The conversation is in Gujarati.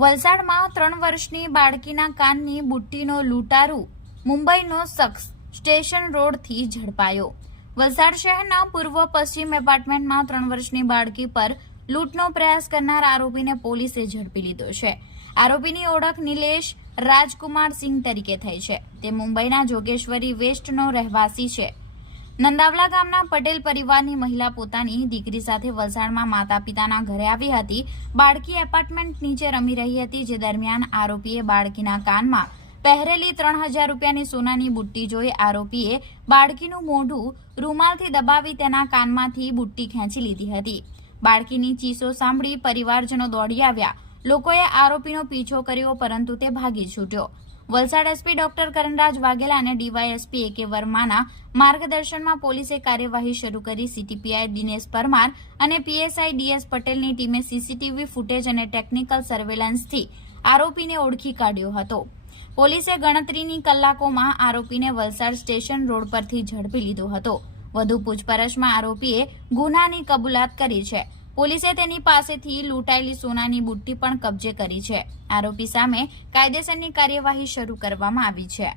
વલસાડમાં ત્રણ વર્ષની બાળકીના કાનની બુટ્ટીનો લૂંટારૂ મુંબઈનો શખ્સ સ્ટેશન રોડથી ઝડપાયો. વલસાડ શહેરના પૂર્વ પશ્ચિમ એપાર્ટમેન્ટમાં ત્રણ વર્ષની બાળકી પર લૂંટનો પ્રયાસ કરનાર આરોપીને પોલીસે ઝડપી લીધો છે. આરોપીની ઓળખ નિલેશ રાજકુમાર સિંહ તરીકે થઈ છે. તે મુંબઈના જોગેશ્વરી વેસ્ટનો રહેવાસી છે. નંદાવલા ગામના પટેલ પરિવારની મહિલા પોતાની દીકરી સાથે વલસાડમાં માતા પિતાના ઘરે આવી હતી. બાળકી એપાર્ટમેન્ટ નીચે રમી રહી હતી, જે દરમિયાન આરોપીએ બાળકીના કાનમાં પહેરેલી ત્રણ હજાર રૂપિયાની સોનાની બુટ્ટી જોઈ આરોપીએ બાળકીનું મોઢું રૂમાલથી દબાવી તેના કાનમાંથી બુટ્ટી ખેંચી લીધી હતી. બાળકીની ચીસો સાંભળી પરિવારજનો દોડી આવ્યા. લોકોએ આરોપીનો પીછો કર્યો, પરંતુ તે ભાગી છૂટ્યો. વલસાડ એસપી ડોક્ટર કરણરાજ વાઘેલા અને ડીવાયએસપી એ કે વર્માના માર્ગદર્શનમાં પોલીસે કાર્યવાહી શરૂ કરી સીટીપીઆઈ દિનેશ પરમાર અને પીએસઆઈ ડીએસ પટેલની ટીમે સીસીટીવી ફૂટેજ અને ટેકનિકલ સર્વેલન્સથી આરોપીને ઓળખી કાઢ્યો હતો. પોલીસે ગણતરીની કલાકોમાં આરોપીને વલસાડ સ્ટેશન રોડ પરથી ઝડપી લીધો હતો. વધુ પૂછપરછમાં આરોપીએ ગુનાની કબૂલાત કરી છે. પોલીસે તેની પાસેથી લૂંટાયેલી સોનાની બુટ્ટી પણ કબજે કરી છે. આરોપી સામે કાયદેસરની કાર્યવાહી શરૂ કરવામાં આવી છે.